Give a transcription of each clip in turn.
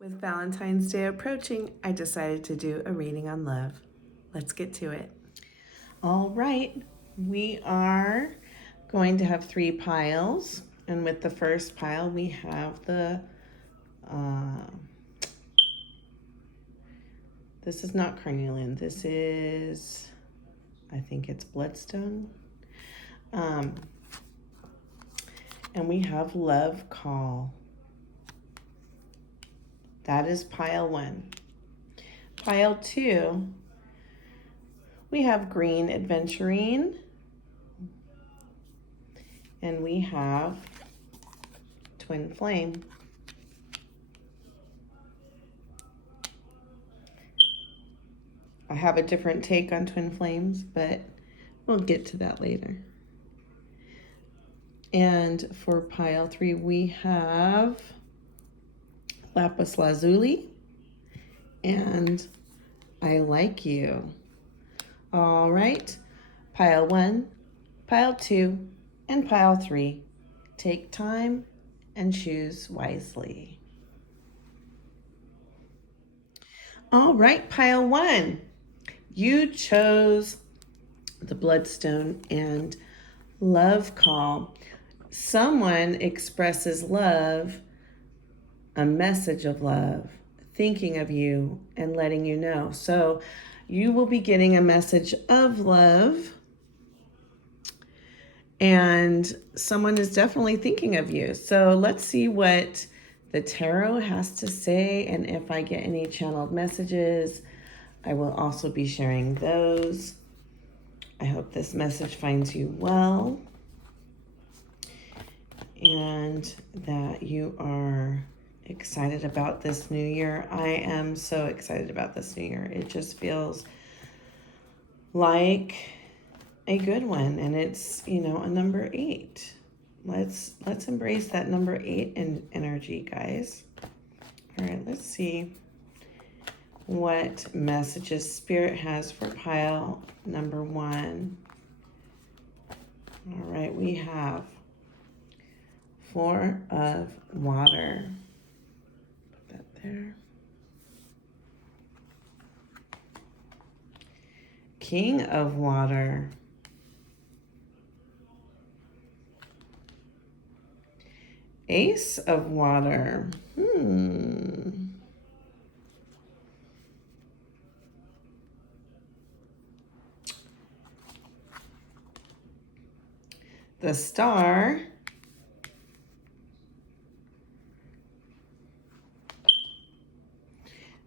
With Valentine's Day approaching, I decided to do a reading on love. Let's get to it. All right, we are going to have 3 piles. And with the first pile, we have the, this is not carnelian. This is, I think it's bloodstone. And we have love call. That is pile 1. Pile 2, we have green adventurine. And we have twin flame. I have a different take on twin flames, but we'll get to that later. And for pile 3, we have lapis lazuli and I like you. All right, pile 1, pile 2, and pile 3. Take time and choose wisely. All right, pile 1. You chose the bloodstone and love call. Someone expresses love, a message of love, thinking of you and letting you know. So you will be getting a message of love, and someone is definitely thinking of you. So let's see what the tarot has to say, and if I get any channeled messages, I will also be sharing those. I hope this message finds you well and that you are excited about this new year. I am so excited about this new year. It just feels like a good one, and it's, you know, a number 8. Let's embrace that number 8 in energy, guys. All right, let's see what messages Spirit has for pile number 1. All right, we have 4 of water. Put that there. King of water. Ace of water. The star.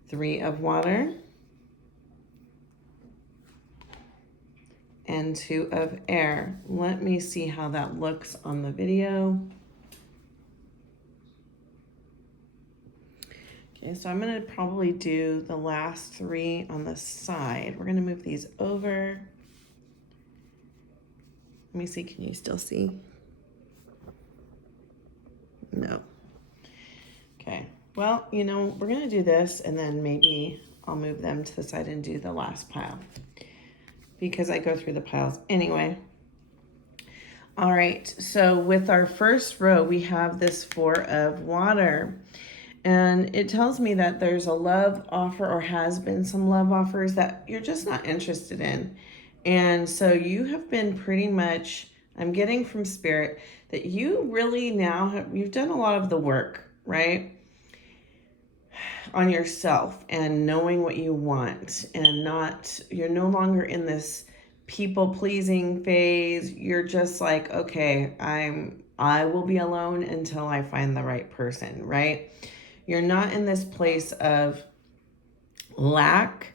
Three of water. And 2 of air. Let me see how that looks on the video. Okay, so I'm going to probably do the last 3 on the side. We're going to move these over. Let me see, can you still see? No. Okay, well, you know, we're going to do this, and then maybe I'll move them to the side and do the last pile, because I go through the piles anyway. All right, so with our first row, we have this 4 of water. And it tells me that there's a love offer, or has been some love offers that you're just not interested in. And so you have been pretty much, I'm getting from Spirit, that you really now you've done a lot of the work, right? On yourself and knowing what you want, and you're no longer in this people-pleasing phase. You're just like, okay, I will be alone until I find the right person, right? You're not in this place of lack,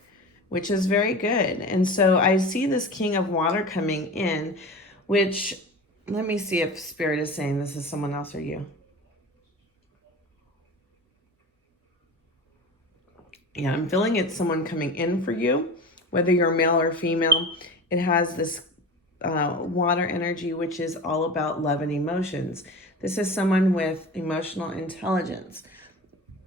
which is very good. And so I see this King of Water coming in, which, let me see if Spirit is saying this is someone else or you. Yeah, I'm feeling it's someone coming in for you, whether you're male or female. It has this water energy, which is all about love and emotions. This is someone with emotional intelligence.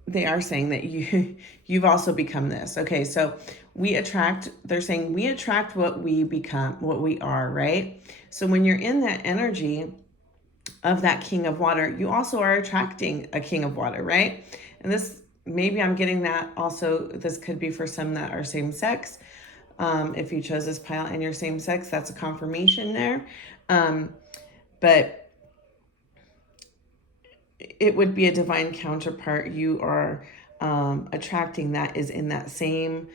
They are saying that you've also become this. Okay, so they're saying we attract what we become, what we are, right? So when you're in that energy of that King of Water, you also are attracting a King of Water, right? And this maybe I'm getting that also. This could be for some that are same sex. If you chose this pile and you're same sex, that's a confirmation there. But it would be a divine counterpart you are attracting that is in that same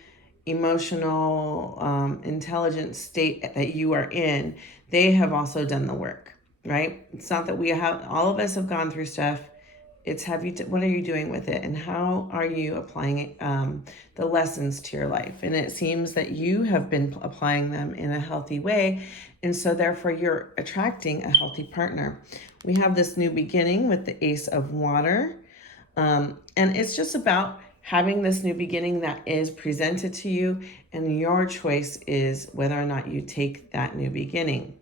emotional intelligent state that you are in. They have also done the work, right? It's not that we have, all of us have gone through stuff. It's what are you doing with it, and how are you applying it, the lessons to your life? And it seems that you have been applying them in a healthy way, and so therefore you're attracting a healthy partner. We have this new beginning with the Ace of Water, and it's just about having this new beginning that is presented to you, and your choice is whether or not you take that new beginning.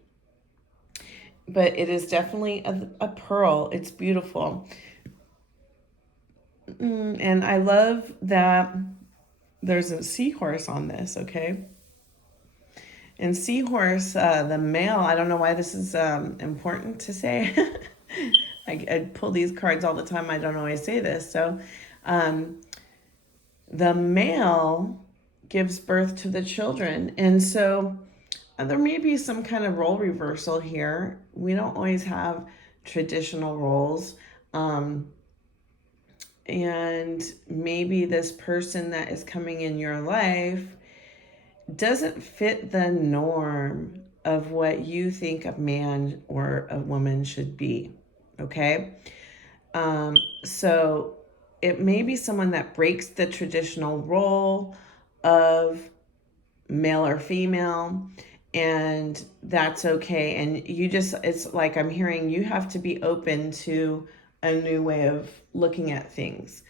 But it is definitely a pearl. It's beautiful. And I love that there's a seahorse on this, okay? And seahorse, the male, I don't know why this is important to say. I pull these cards all the time. I don't always say this. So the male gives birth to the children. And so there may be some kind of role reversal here. We don't always have traditional roles. And maybe this person that is coming in your life doesn't fit the norm of what you think a man or a woman should be. Okay. So it may be someone that breaks the traditional role of male or female, and that's okay. And it's like I'm hearing you have to be open to a new way of looking at things.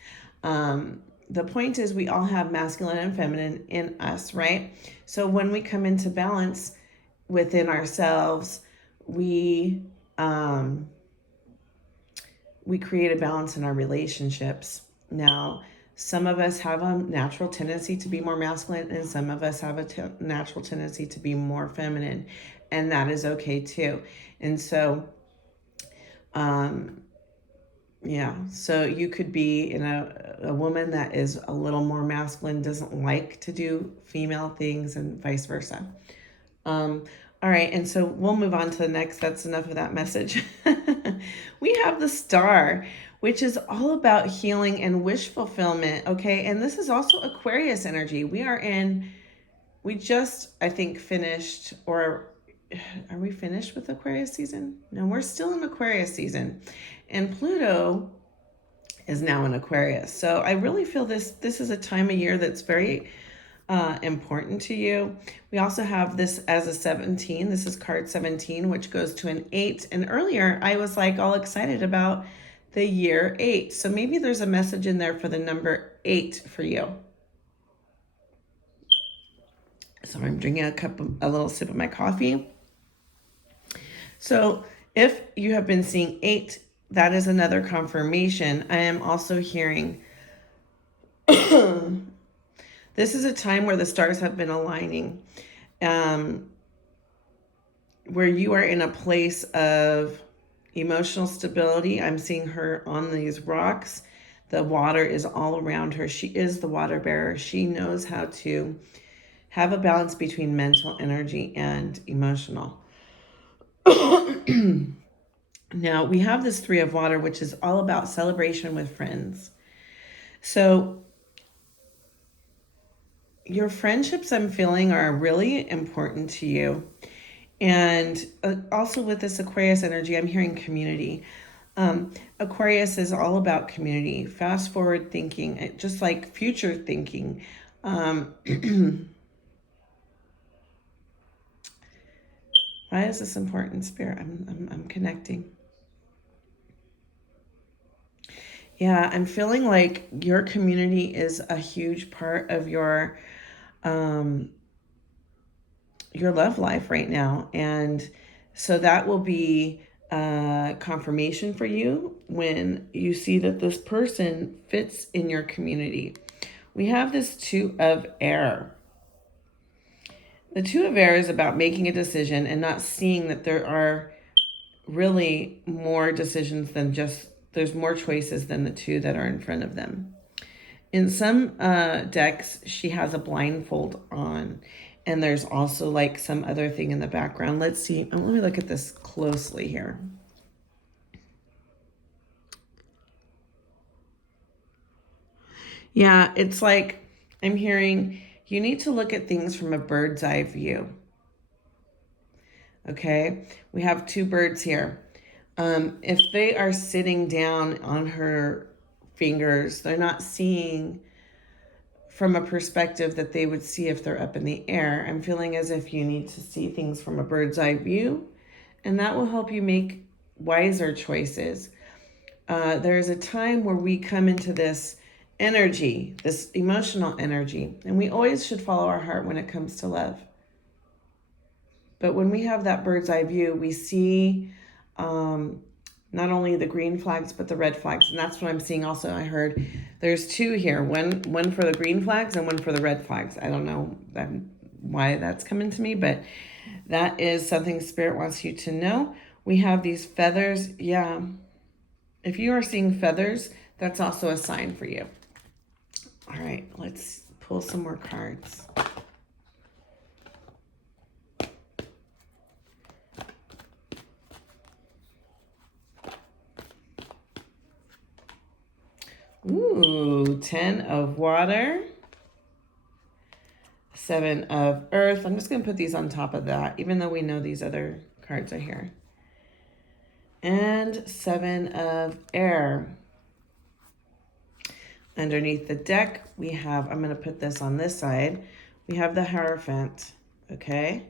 The point is we all have masculine and feminine in us, right? So when we come into balance within ourselves, we create a balance in our relationships. Now, some of us have a natural tendency to be more masculine, and some of us have a natural tendency to be more feminine, and that is okay too. And so, so you could be in a woman that is a little more masculine, doesn't like to do female things, and vice versa. All right, and so we'll move on to the next. That's enough of that message. We have the Star, which is all about healing and wish fulfillment, okay? And this is also Aquarius energy. We just, I think, finished, or are we finished with Aquarius season? No, we're still in Aquarius season. And Pluto is now in Aquarius. So I really feel this is a time of year that's very important to you. We also have this as a 17. This is card 17, which goes to an 8. And earlier I was like all excited about the year 8. So maybe there's a message in there for the number 8 for you. So I'm drinking a little sip of my coffee. So if you have been seeing 8, that is another confirmation. I am also hearing this is a time where the stars have been aligning, where you are in a place of emotional stability. I'm seeing her on these rocks. The water is all around her. She is the water bearer. She knows how to have a balance between mental energy and emotional. Now, we have this 3 of water, which is all about celebration with friends. So your friendships, I'm feeling, are really important to you. And also with this Aquarius energy, I'm hearing community. Aquarius is all about community, fast forward thinking, just like future thinking. Why is this important, Spirit? I'm connecting. Yeah, I'm feeling like your community is a huge part of your love life right now. And so that will be confirmation for you when you see that this person fits in your community. We have this 2 of air. The 2 of air is about making a decision and not seeing that there are really more decisions than just, there's more choices than the 2 that are in front of them. In some decks, she has a blindfold on, and there's also like some other thing in the background. Let's see. Let me look at this closely here. Yeah, it's like I'm hearing you need to look at things from a bird's eye view. Okay, we have two birds here. If they are sitting down on her fingers, they're not seeing from a perspective that they would see if they're up in the air. I'm feeling as if you need to see things from a bird's eye view, and that will help you make wiser choices. There's a time where we come into this energy, this emotional energy, and we always should follow our heart when it comes to love. But when we have that bird's eye view, we see not only the green flags, but the red flags. And that's what I'm seeing also. I heard there's two here, one for the green flags and one for the red flags. I don't know why that's coming to me, but that is something Spirit wants you to know. We have these feathers. Yeah. If you are seeing feathers, that's also a sign for you. All right, let's pull some more cards. Ooh, 10 of water, 7 of earth. I'm just going to put these on top of that, even though we know these other cards are here. And 7 of air. Underneath the deck, we have, I'm going to put this on this side, we have the Hierophant, okay?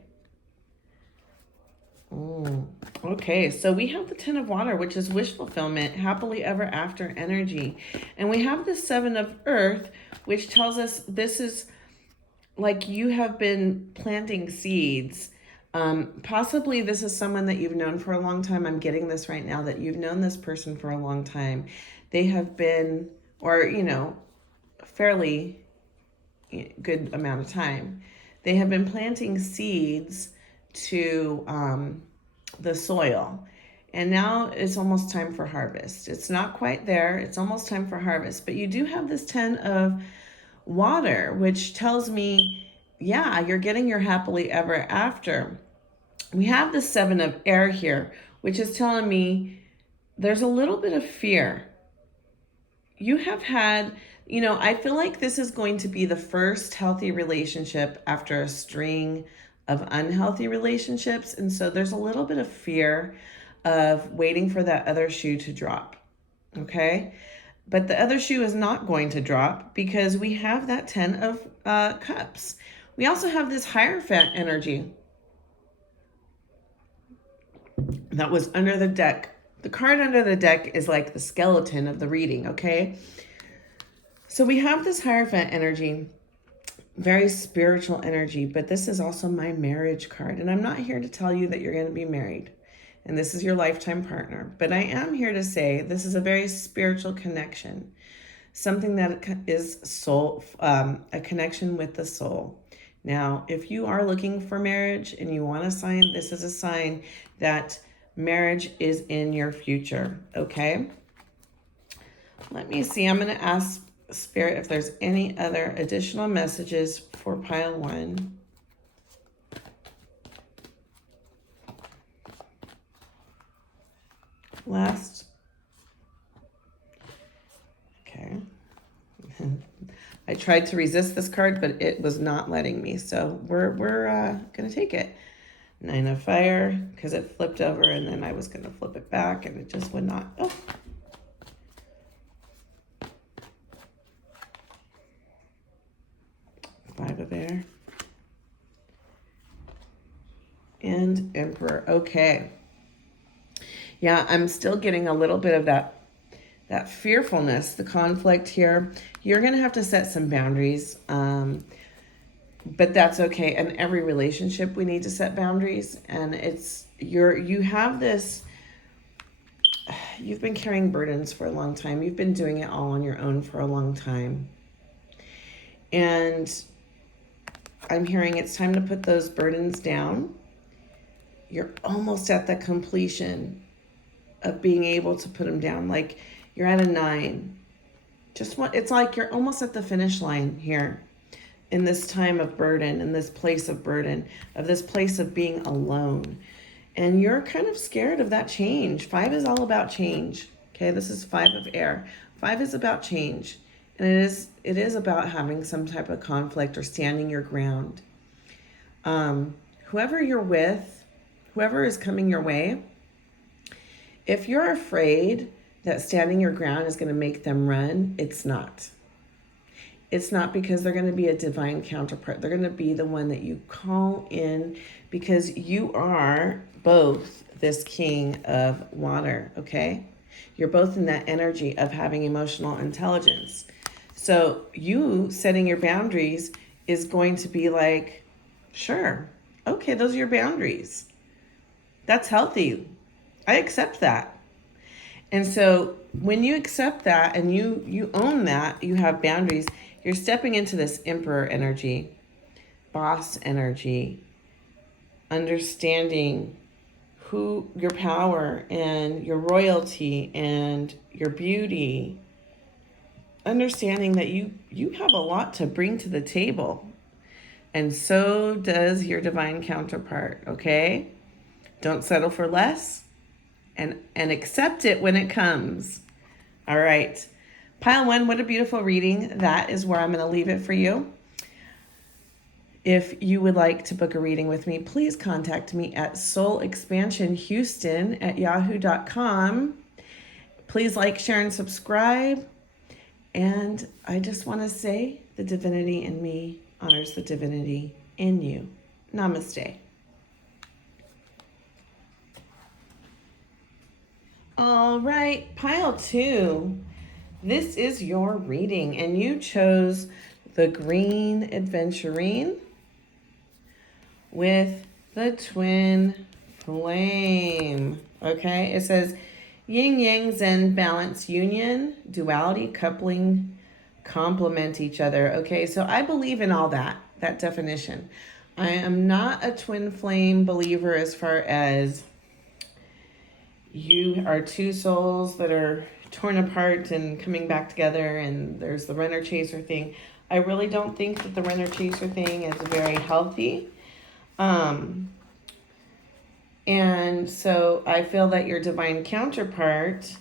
Ooh. Okay, so we have the 10 of water, which is wish fulfillment, happily ever after energy. And we have the 7 of earth, which tells us this is like you have been planting seeds. Possibly this is someone that you've known for a long time. I'm getting this right now, that you've known this person for a long time. They have been, or, you know, fairly good amount of time. They have been planting seeds to the soil. And now it's almost time for harvest. It's not quite there. It's almost time for harvest. But you do have this 10 of water, which tells me, yeah, you're getting your happily ever after. We have the 7 of air here, which is telling me there's a little bit of fear. You have had, you know, I feel like this is going to be the first healthy relationship after a string of unhealthy relationships. And so there's a little bit of fear of waiting for that other shoe to drop. Okay. But the other shoe is not going to drop because we have that 10 of cups. We also have this Hierophant energy that was under the deck. The card under the deck is like the skeleton of the reading, okay? So we have this Hierophant energy, very spiritual energy, but this is also my marriage card. And I'm not here to tell you that you're going to be married and this is your lifetime partner, but I am here to say this is a very spiritual connection, something that is soul, a connection with the soul. Now, if you are looking for marriage and you want a sign, this is a sign that marriage is in your future, okay? Let me see. I'm going to ask Spirit if there's any other additional messages for pile 1. Last. Okay. I tried to resist this card, but it was not letting me. So we're going to take it. 9 of fire, because it flipped over, and then I was going to flip it back, and it just would not. Oh. Five of air. And Emperor. Okay. Yeah, I'm still getting a little bit of that fearfulness, the conflict here. You're going to have to set some boundaries, but that's okay. In every relationship, we need to set boundaries, and you have this, you've been carrying burdens for a long time. You've been doing it all on your own for a long time. And I'm hearing it's time to put those burdens down. You're almost at the completion of being able to put them down. Like you're at a 9. it's like you're almost at the finish line here in this time of burden, in this place of burden, of this place of being alone. And you're kind of scared of that change. 5 is all about change. Okay, this is 5 of air. 5 is about change. And it is about having some type of conflict or standing your ground. Whoever you're with, whoever is coming your way, if you're afraid that standing your ground is going to make them run, it's not. It's not, because they're going to be a divine counterpart. They're going to be the one that you call in, because you are both this king of water, okay? You're both in that energy of having emotional intelligence. So you setting your boundaries is going to be like, sure, okay, those are your boundaries. That's healthy. I accept that. And so when you accept that and you own that, you have boundaries, you're stepping into this emperor energy, boss energy, understanding who your power and your royalty and your beauty, understanding that you have a lot to bring to the table. And so does your divine counterpart, okay? Don't settle for less, and accept it when it comes. All right. Pile 1, what a beautiful reading. That is where I'm going to leave it for you. If you would like to book a reading with me, please contact me at soulexpansionhiuston@yahoo.com. Please like, share, and subscribe. And I just want to say the divinity in me honors the divinity in you. Namaste. All right, pile 2. This is your reading, and you chose the green adventurine with the twin flame. Okay, it says yin yang zen balance union duality coupling complement each other. Okay, so I believe in all that definition. I am not a twin flame believer as far as you are two souls that are torn apart and coming back together, and there's the runner chaser thing. I really don't think that the runner chaser thing is very healthy. And so I feel that your divine counterpart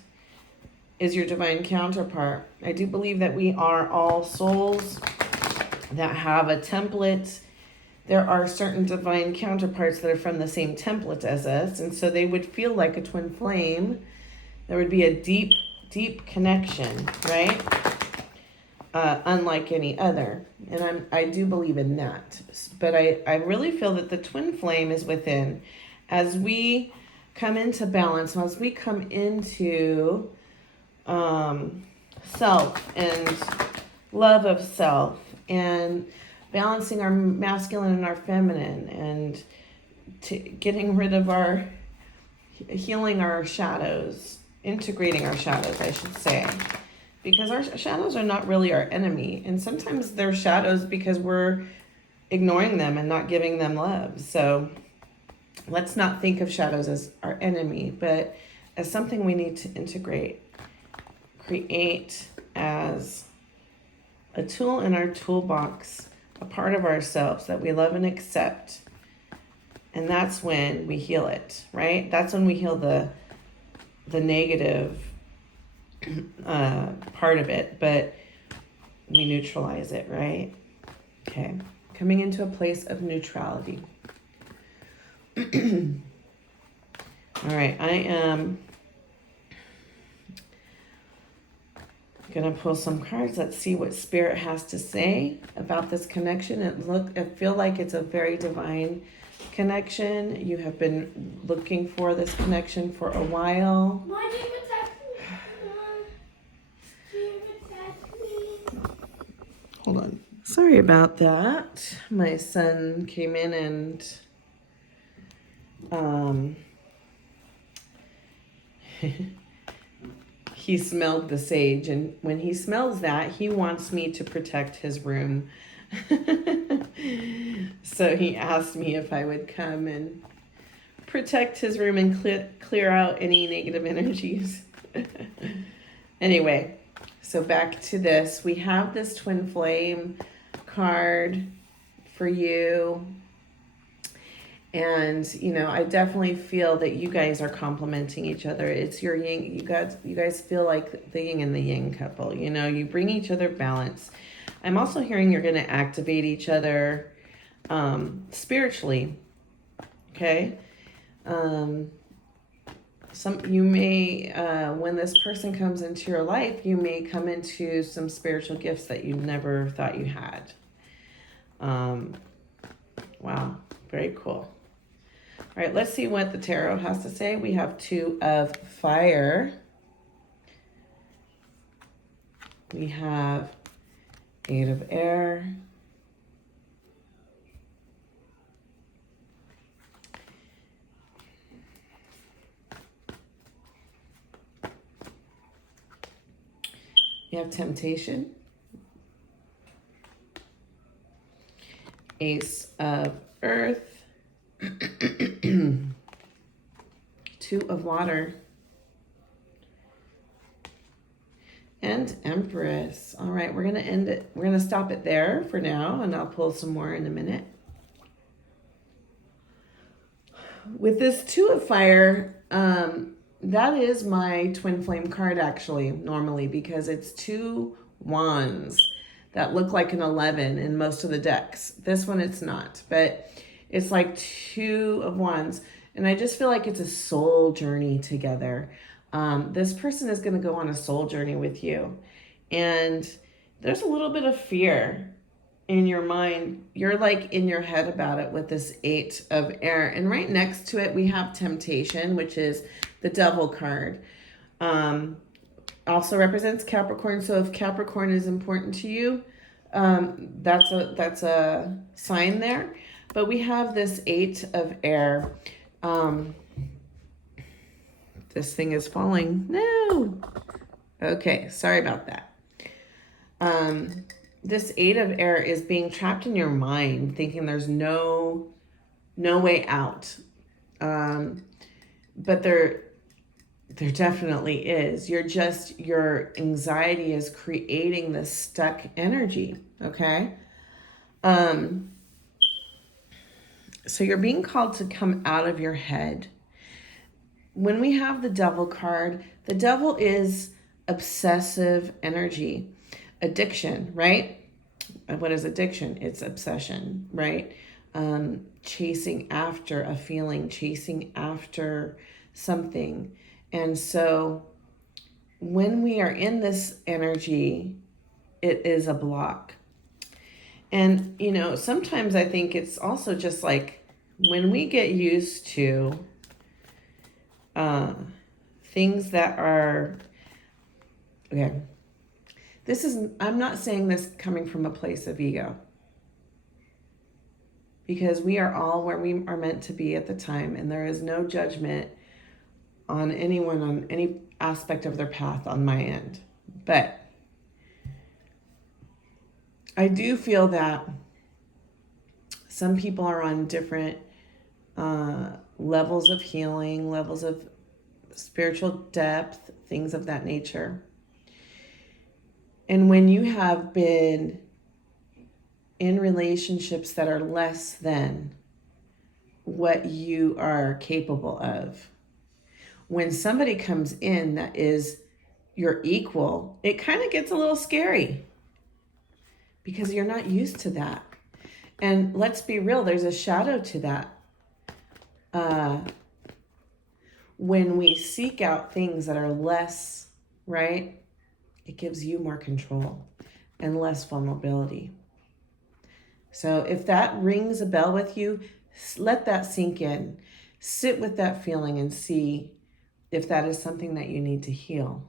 is your divine counterpart. I do believe that we are all souls that have a template. There are certain divine counterparts that are from the same template as us, and so they would feel like a twin flame. There would be a deep, deep connection, right? Unlike any other. And I do believe in that. But I really feel that the twin flame is within. As we come into balance, as we come into self and love of self and balancing our masculine and our feminine and getting rid of healing our shadows, integrating our shadows, I should say. Because our shadows are not really our enemy. And sometimes they're shadows because we're ignoring them and not giving them love. So let's not think of shadows as our enemy, but as something we need to integrate, create as a tool in our toolbox, a part of ourselves that we love and accept. And that's when we heal it, right? That's when we heal the negative part of it, but we neutralize it, right? Okay, coming into a place of neutrality. All right, I am gonna pull some cards. Let's see what Spirit has to say about this connection. I feel like it's a very divine connection. You have been looking for this connection for a while. Why do you protect me? Hold on. Sorry about that. My son came in and he smelled the sage, and when he smells that, he wants me to protect his room. So he asked me if I would come and protect his room and clear out any negative energies. Anyway, So back to this. We have this twin flame card for you. And, you know, I definitely feel that you guys are complementing each other. It's your yin. You guys feel like the yin and the yang couple. You know, you bring each other balance. I'm also hearing you're going to activate each other spiritually. Okay. You may, when this person comes into your life, you may come into some spiritual gifts that you never thought you had. Wow. Very cool. All right, let's see what the tarot has to say. We have 2 of fire. We have 8 of air. We have temptation. Ace of earth. 2 of water. And Empress. All right, we're going to end it. We're going to stop it there for now, and I'll pull some more in a minute. With this 2 of fire, that is my twin flame card actually, normally, because it's 2 wands that look like an 11 in most of the decks. This one it's not, but it's like 2 of wands. And I just feel like it's a soul journey together. This person is going to go on a soul journey with you. And there's a little bit of fear in your mind. You're like in your head about it with this 8 of air. And right next to it, we have temptation, which is the devil card. Also represents Capricorn. So if Capricorn is important to you, that's a sign there. But we have this 8 of air. This thing is falling. No. Okay, sorry about that. This 8 of air is being trapped in your mind, thinking there's no way out. But there definitely is. Your anxiety is creating this stuck energy, okay? So you're being called to come out of your head. When we have the devil card, the devil is obsessive energy, addiction, right? What is addiction? It's obsession, right? Chasing after a feeling, chasing after something. And so when we are in this energy, it is a block. And, you know, sometimes I think it's also just like when we get used to things that are, okay, I'm not saying this coming from a place of ego, because we are all where we are meant to be at the time, and there is no judgment on anyone on any aspect of their path on my end. But I do feel that some people are on different levels of healing, levels of spiritual depth, things of that nature. And when you have been in relationships that are less than what you are capable of, when somebody comes in that is your equal, it kind of gets a little scary because you're not used to that. And let's be real, there's a shadow to that. When we seek out things that are less, right, it gives you more control and less vulnerability. So if that rings a bell with you, let that sink in. Sit with that feeling and see if that is something that you need to heal.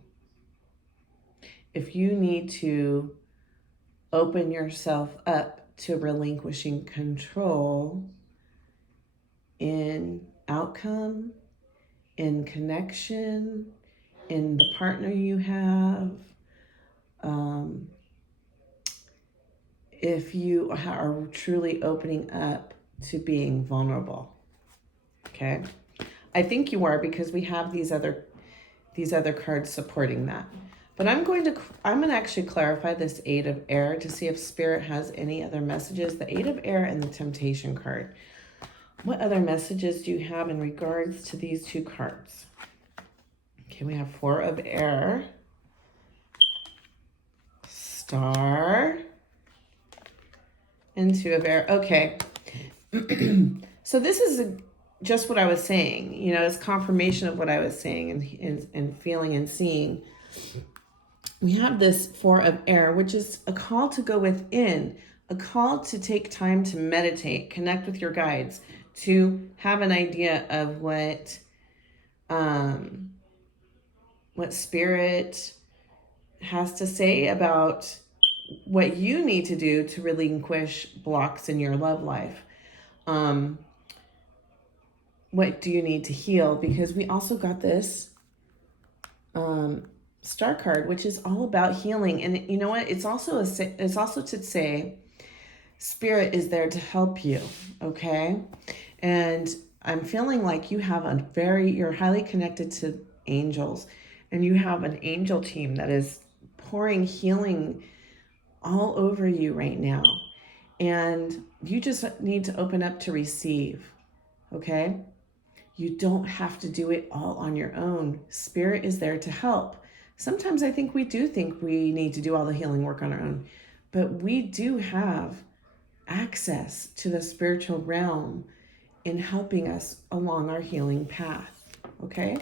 If you need to open yourself up to relinquishing control in outcome, in connection, in the partner you have, if you are truly opening up to being vulnerable, okay? I think you are, because we have these other cards supporting that. But I'm going to actually clarify this Eight of Air to see if Spirit has any other messages. The Eight of Air and the Temptation card. What other messages do you have in regards to these two cards? Okay, we have Four of Air, Star, and Two of Air. Okay. So this is just what I was saying. You know, it's confirmation of what I was saying and feeling and seeing. We have this Four of Air, which is a call to go within, a call to take time to meditate, connect with your guides, to have an idea of what Spirit has to say about what you need to do to relinquish blocks in your love life. What do you need to heal? Because we also got this Star card, which is all about healing. And you know what? It's also to say Spirit is there to help you, okay? And I'm feeling like you have you're highly connected to angels, and you have an angel team that is pouring healing all over you right now. And you just need to open up to receive, okay? You don't have to do it all on your own. Spirit is there to help. Sometimes I think we do think we need to do all the healing work on our own, but we do have access to the spiritual realm in helping us along our healing path, okay?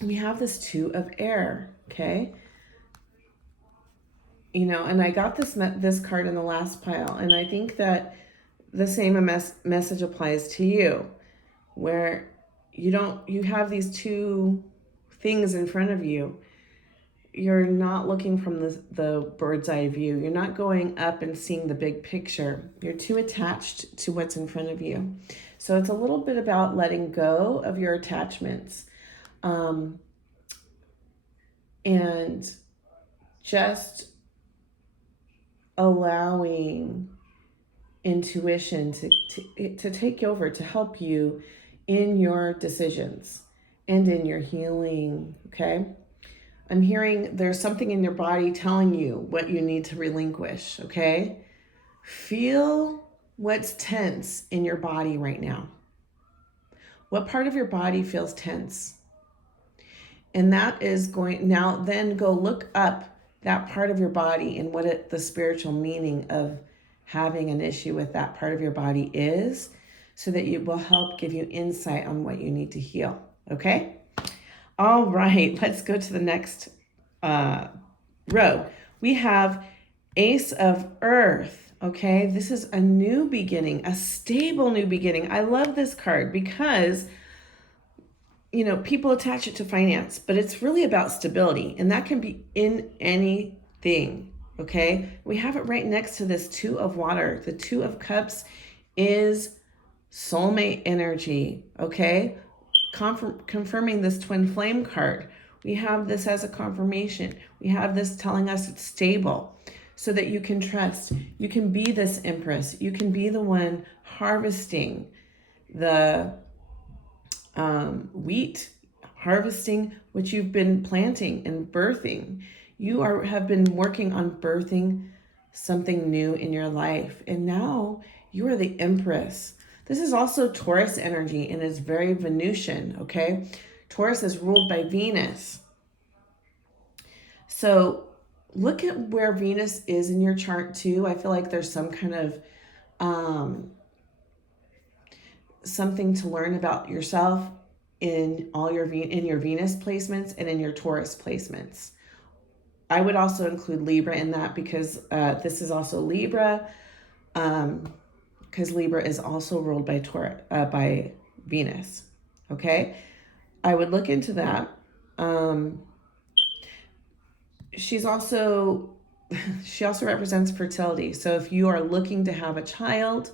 We have this Two of Air, okay? You know, and I got this card in the last pile, and I think that the same message applies to you, where you have these two things in front of you. You're not looking from the bird's eye view. You're not going up and seeing the big picture. You're too attached to what's in front of you. So it's a little bit about letting go of your attachments, and just allowing intuition to take over, to help you in your decisions and in your healing, okay? I'm hearing there's something in your body telling you what you need to relinquish, okay? Feel what's tense in your body right now. What part of your body feels tense? And that is then go look up that part of your body and what the spiritual meaning of having an issue with that part of your body is, so that it will help give you insight on what you need to heal, okay? All right, let's go to the next row. We have Ace of Earth, okay? This is a new beginning, a stable new beginning. I love this card because, you know, people attach it to finance, but it's really about stability, and that can be in anything, okay? We have it right next to this Two of Water. The Two of Cups is soulmate energy, okay? Confirming this twin flame card. We have this as a confirmation. We have this telling us it's stable, so that you can trust. You can be this empress. You can be the one harvesting the wheat, harvesting what you've been planting and birthing. You have been working on birthing something new in your life, and now you are the empress. This is also Taurus energy and is very Venusian, okay? Taurus is ruled by Venus. So look at where Venus is in your chart too. I feel like there's some kind of something to learn about yourself in your Venus placements and in your Taurus placements. I would also include Libra in that, because this is also Libra. Because Libra is also ruled by Venus, okay? I would look into that. She also represents fertility. So if you are looking to have a child,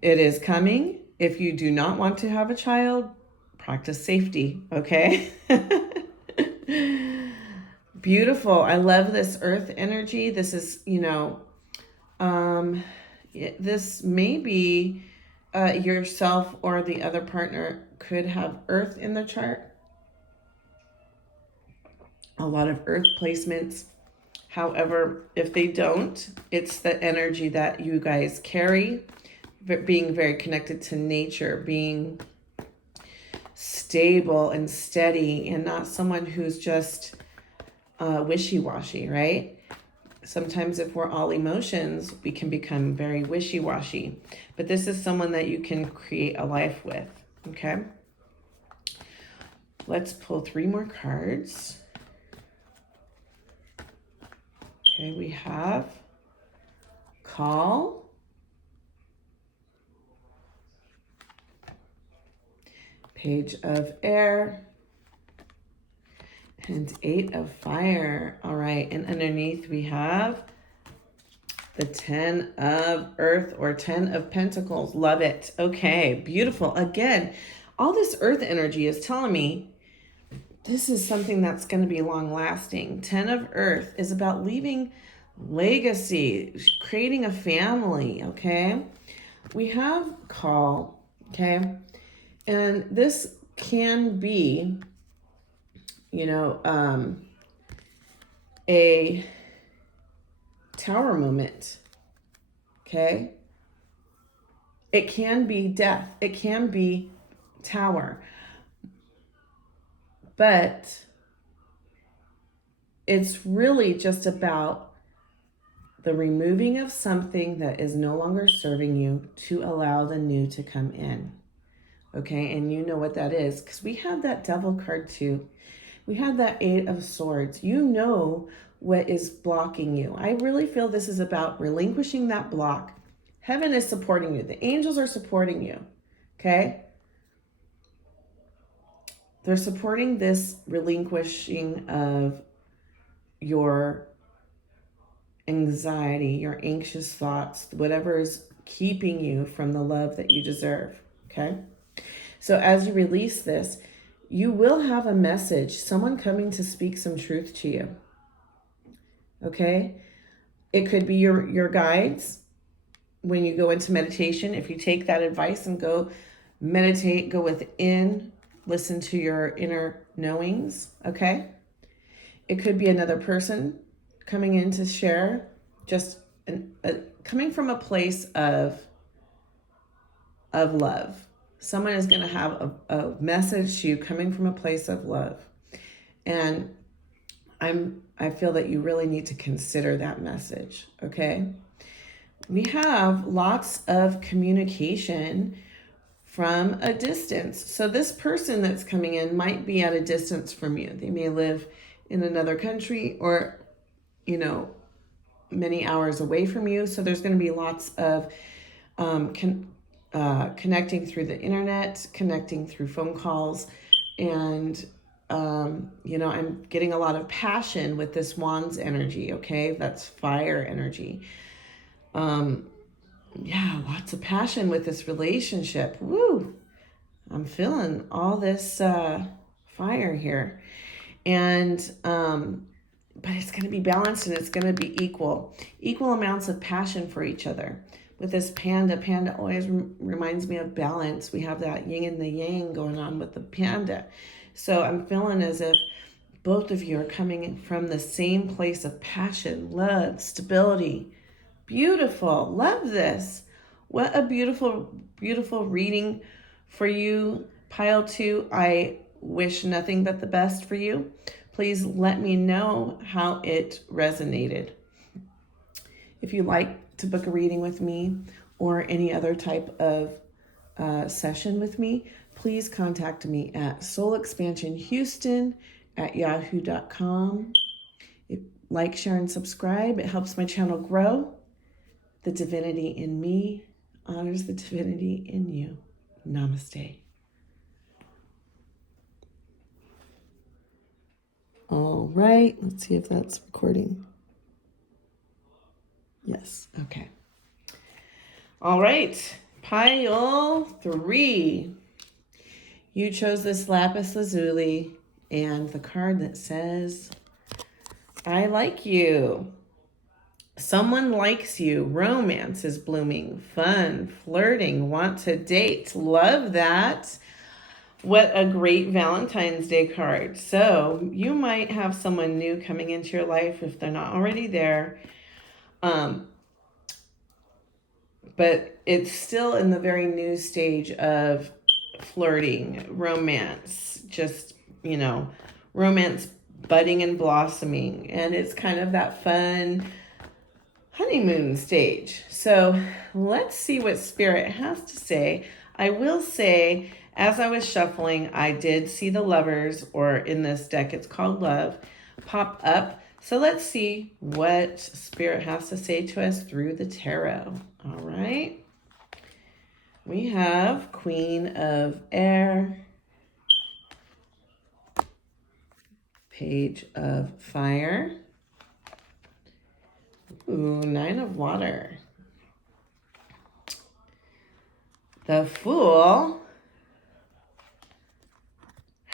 it is coming. If you do not want to have a child, practice safety, okay? Beautiful. I love this earth energy. This is, this may be yourself or the other partner could have earth in the chart. a lot of earth placements. However, if they don't, it's the energy that you guys carry, being very connected to nature, being stable and steady, and not someone who's just wishy-washy, right? Sometimes if we're all emotions, we can become very wishy-washy. But this is someone that you can create a life with, okay? Let's pull 3 more cards. Okay, we have Call, Page of Air, and 8 of Fire. All right, and underneath we have the 10 of Earth or 10 of Pentacles. Love it. Okay, beautiful. Again, all this Earth energy is telling me this is something that's going to be long lasting. 10 of Earth is about leaving legacy, creating a family, okay? We have Call, okay? And this can be, you know, a tower moment, okay? It can be death. It can be tower. But it's really just about the removing of something that is no longer serving you to allow the new to come in. Okay, and you know what that is because we have that Devil card too. We have that 8 of Swords. You know what is blocking you. I really feel this is about relinquishing that block. Heaven is supporting you. The angels are supporting you. Okay? They're supporting this relinquishing of your anxiety, your anxious thoughts, whatever is keeping you from the love that you deserve. Okay? So as you release this, you will have a message, someone coming to speak some truth to you. Okay? It could be your guides when you go into meditation. If you take that advice and go meditate, go within, listen to your inner knowings, okay? It could be another person coming in to share, just coming from a place of love. Someone is going to have a message to you coming from a place of love. And I feel that you really need to consider that message, okay? We have lots of communication from a distance. So this person that's coming in might be at a distance from you. They may live in another country or, you know, many hours away from you. So there's going to be lots of connecting through the internet, connecting through phone calls. And, you know, I'm getting a lot of passion with this Wands energy, okay? That's fire energy. Yeah, lots of passion with this relationship. Woo! I'm feeling all this fire here. And, but it's going to be balanced and it's going to be equal amounts of passion for each other. With this panda always reminds me of balance. We have that yin and the yang going on with the panda. So I'm feeling as if both of you are coming from the same place of passion, love, stability. Beautiful. Love this. What a beautiful, beautiful reading for you, Pile 2. I wish nothing but the best for you. Please let me know how it resonated. If you'd like to book a reading with me or any other type of session with me, please contact me at soulexpansionhiuston@yahoo.com. Like, share, and subscribe. It helps my channel grow. The divinity in me honors the divinity in you. Namaste. All right, let's see if that's recording. Yes, okay. All right, Pile 3. You chose this lapis lazuli and the card that says, I like you. Someone likes you. Romance is blooming. Fun, flirting, want to date. Love that. What a great Valentine's Day card. So you might have someone new coming into your life if they're not already there. But it's still in the very new stage of flirting, romance, just, romance budding and blossoming. And it's kind of that fun honeymoon stage. So let's see what Spirit has to say. I will say, as I was shuffling, I did see the Lovers, or in this deck, it's called Love, pop up. So let's see what Spirit has to say to us through the tarot. All right. We have Queen of Air, Page of Fire, ooh, Nine of Water, the Fool,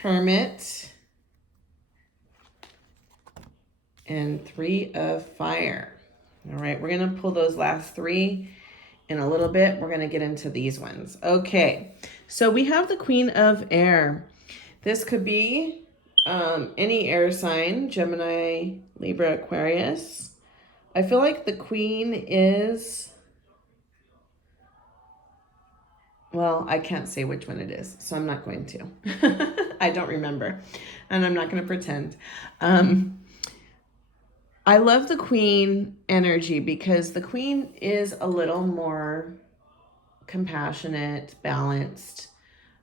Hermit, and Three of Fire. All right, we're going to pull those last three in a little bit. We're going to get into these ones. Okay, so we have the Queen of Air. This could be any air sign, Gemini, Libra, Aquarius. I feel like the Queen is, well, I can't say which one it is, so I'm not going to. I don't remember, and I'm not going to pretend. I love the Queen energy because the Queen is a little more compassionate, balanced.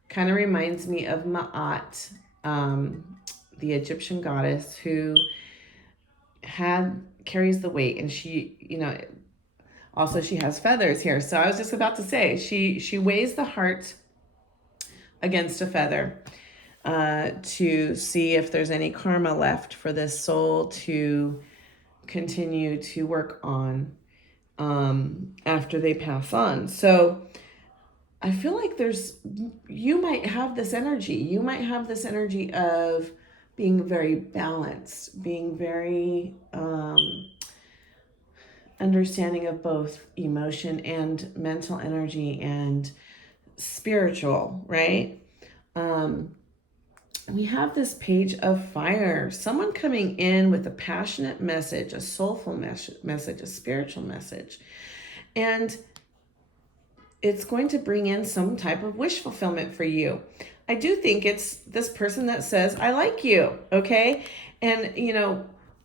Kind of reminds me of Ma'at, the Egyptian goddess who carries the weight, and she, also she has feathers here. So I was just about to say, she weighs the heart against a feather to see if there's any karma left for this soul to continue to work on after they pass on. So I feel like you might have this energy. You might have this energy of being very balanced, being very understanding of both emotion and mental energy and spiritual, right? We have this Page of Fire, someone coming in with a passionate message, a soulful message, a spiritual message. And it's going to bring in some type of wish fulfillment for you. I do think it's this person that says, I like you, okay? And,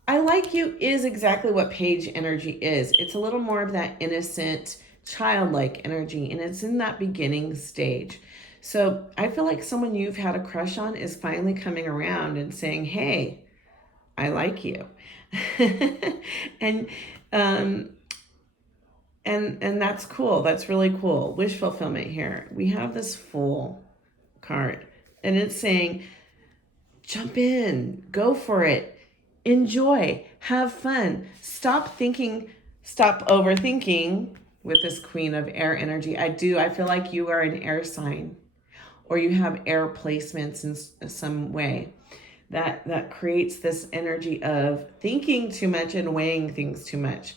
I like you is exactly what Page energy is. It's a little more of that innocent, childlike energy, and it's in that beginning stage. So I feel like someone you've had a crush on is finally coming around and saying, hey, I like you. and that's cool. That's really cool. Wish fulfillment here. We have this Fool card, and it's saying, jump in, go for it, enjoy, have fun, stop overthinking with this Queen of Air energy. I feel like you are an air sign, or you have air placements in some way that creates this energy of thinking too much and weighing things too much.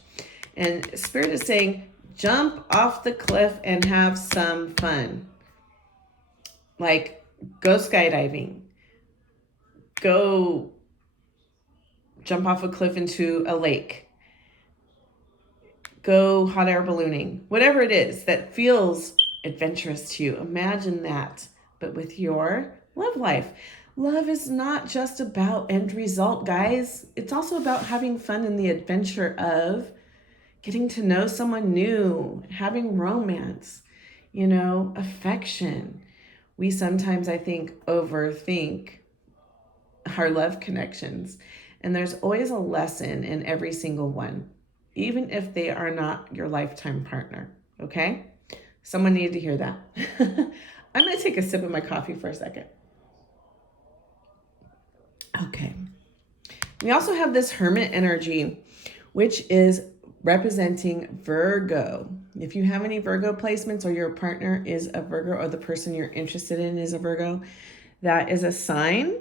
And Spirit is saying, jump off the cliff and have some fun. Like, go skydiving. Go jump off a cliff into a lake. Go hot air ballooning. Whatever it is that feels adventurous to you. Imagine that, but with your love life. Love is not just about end result, guys. It's also about having fun in the adventure of getting to know someone new, having romance, affection. We sometimes, I think, overthink our love connections. And there's always a lesson in every single one, even if they are not your lifetime partner, okay? Someone needed to hear that. I'm going to take a sip of my coffee for a second. Okay. We also have this Hermit energy, which is representing Virgo. If you have any Virgo placements, or your partner is a Virgo, or the person you're interested in is a Virgo, that is a sign.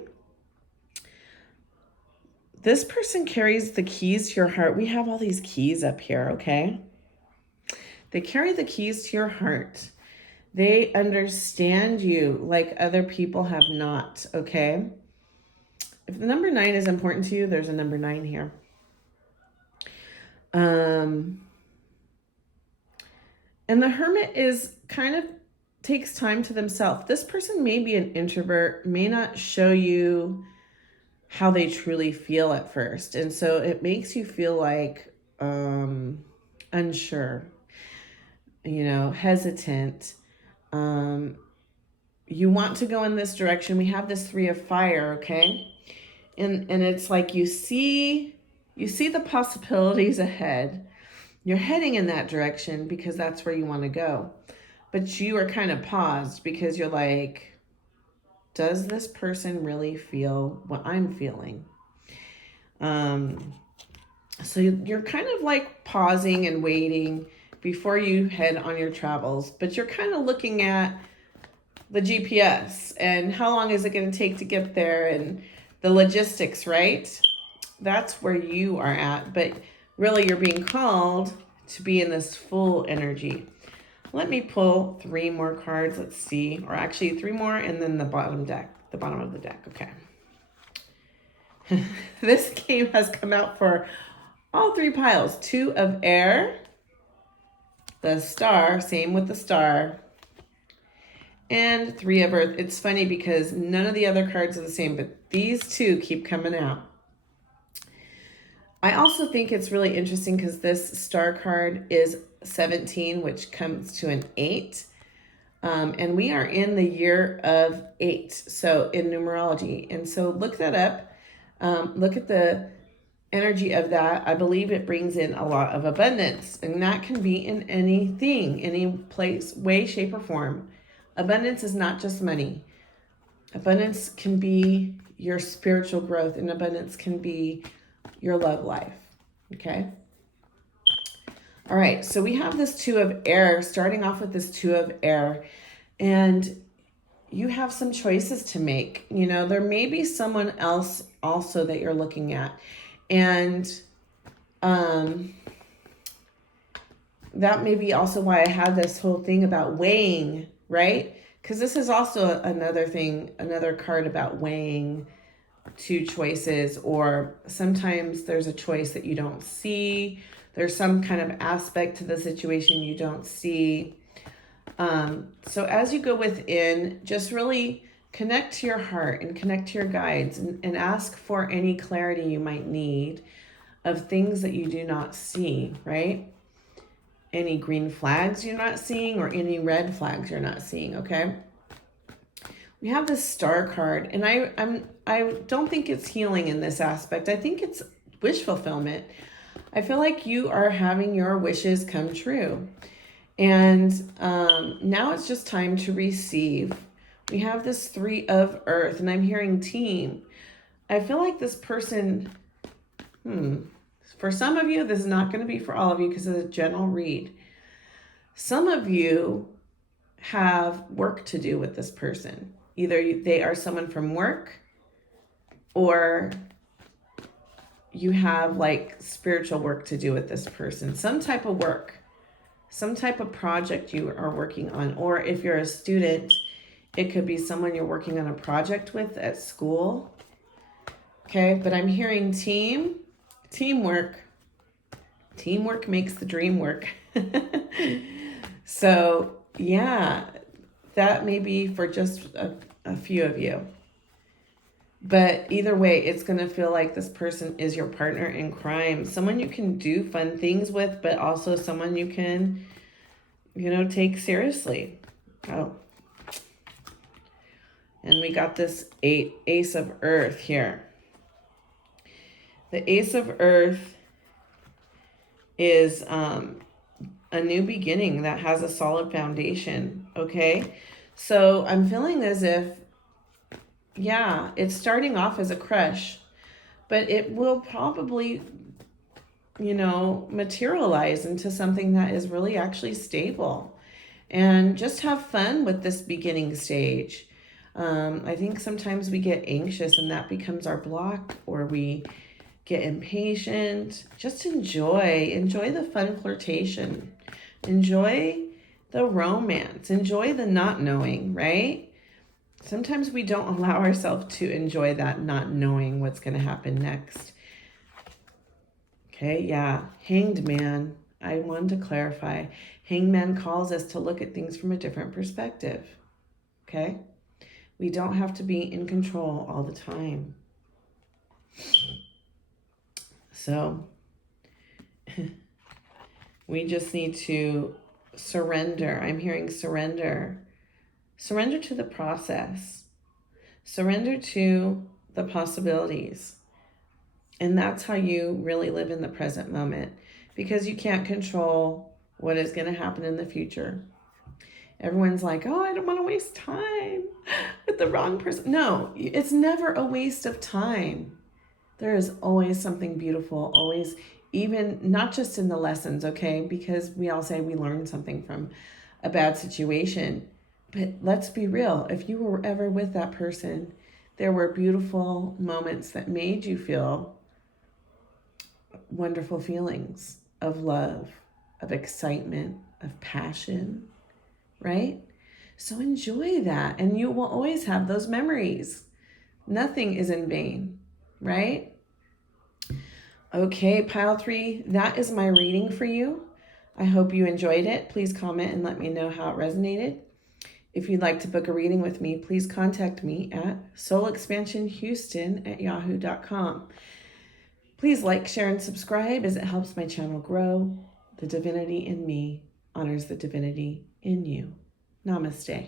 This person carries the keys to your heart. We have all these keys up here, okay? They carry the keys to your heart. They understand you like other people have not, okay? If the number 9 is important to you, there's a number 9 here. And the Hermit is kind of takes time to themselves. This person may be an introvert, may not show you how they truly feel at first. And so it makes you feel like unsure, hesitant. You want to go in this direction. We have this 3 of fire, okay? And it's like you see the possibilities ahead. You're heading in that direction because that's where you want to go. But you are kind of paused because you're like, does this person really feel what I'm feeling? So you're kind of like pausing and waiting before you head on your travels, but you're kind of looking at the GPS and how long is it going to take to get there and the logistics, right? That's where you are at, but really you're being called to be in this full energy. Let me pull 3 more cards. Let's see, or actually 3 more and then the bottom of the deck. Okay. This game has come out for all 3 piles. 2 of air, the star, same with the star, and 3 of earth. It's funny because none of the other cards are the same, but these 2 keep coming out. I also think it's really interesting because this star card is 17, which comes to an 8. And we are in the year of 8, so in numerology. And so look that up. Look at the energy of that. I believe it brings in a lot of abundance, and that can be in anything, any place, way, shape, or form. Abundance is not just money. Abundance can be your spiritual growth, and abundance can be your love life. Okay. All right. So we have this 2 of air, starting off with this 2 of air, and you have some choices to make. There may be someone else also that you're looking at. And that may be also why I had this whole thing about weighing, right? Because this is also another card about weighing 2 choices, or sometimes there's a choice that you don't see. There's some kind of aspect to the situation you don't see. So as you go within, just really connect to your heart and connect to your guides and ask for any clarity you might need of things that you do not see, right? Any green flags you're not seeing or any red flags you're not seeing, okay? We have this star card, and I don't think it's healing in this aspect. I think it's wish fulfillment. I feel like you are having your wishes come true. And now it's just time to receive. We have this 3 of earth, and I'm hearing team. I feel like this person, for some of you, this is not going to be for all of you because it's a general read. Some of you have work to do with this person. Either they are someone from work, or you have like spiritual work to do with this person. Some type of work, some type of project you are working on. Or if you're a student, it could be someone you're working on a project with at school. Okay, but I'm hearing teamwork. Teamwork makes the dream work. So yeah, that may be for just a few of you. But either way, it's going to feel like this person is your partner in crime. Someone you can do fun things with, but also someone you can, take seriously. Oh. And we got this Ace of Earth here. The Ace of Earth is a new beginning that has a solid foundation, okay? So I'm feeling as if, yeah, it's starting off as a crush, but it will probably, materialize into something that is really actually stable. And just have fun with this beginning stage. I think sometimes we get anxious and that becomes our block, or we get impatient. Just enjoy the fun flirtation. Enjoy the romance, enjoy the not knowing, right? Sometimes we don't allow ourselves to enjoy that not knowing what's going to happen next. Okay, yeah, Hanged Man. I wanted to clarify. Hanged Man calls us to look at things from a different perspective. Okay? We don't have to be in control all the time. So, we just need to surrender. I'm hearing surrender. Surrender to the process. Surrender to the possibilities. And that's how you really live in the present moment, because you can't control what is going to happen in the future. Everyone's like, oh, I don't want to waste time with the wrong person. No, it's never a waste of time. There is always something beautiful, always, even not just in the lessons, okay? Because we all say we learned something from a bad situation. But let's be real. If you were ever with that person, there were beautiful moments that made you feel wonderful feelings of love, of excitement, of passion, right? So enjoy that, and you will always have those memories. Nothing is in vain, right? Okay, pile 3, that is my reading for you. I hope you enjoyed it. Please comment and let me know how it resonated. If you'd like to book a reading with me, please contact me at soulexpansionhiuston@yahoo.com. Please like, share, and subscribe as it helps my channel grow. The divinity in me honors the divinity in you. Namaste.